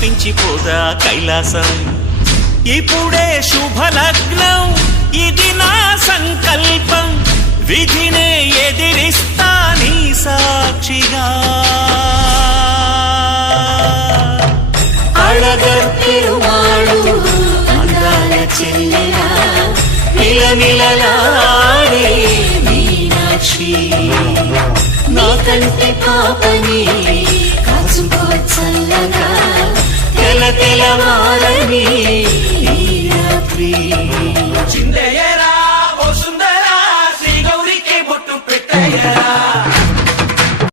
తప్పించిపోదా కైలాసం. ఇప్పుడే శుభలగ్నం, ఇది నా సంకల్పం, విధినే ఎదిరిస్తా నీ సాక్షిగా. అళగర్పెరుమాళు అందాల చెల్లెలా మిలమిలలాడే మీనాక్షి, నాకంటే పాపని కాచుకో చల్లగా, తెల తెలవారని ఈ రాత్రి.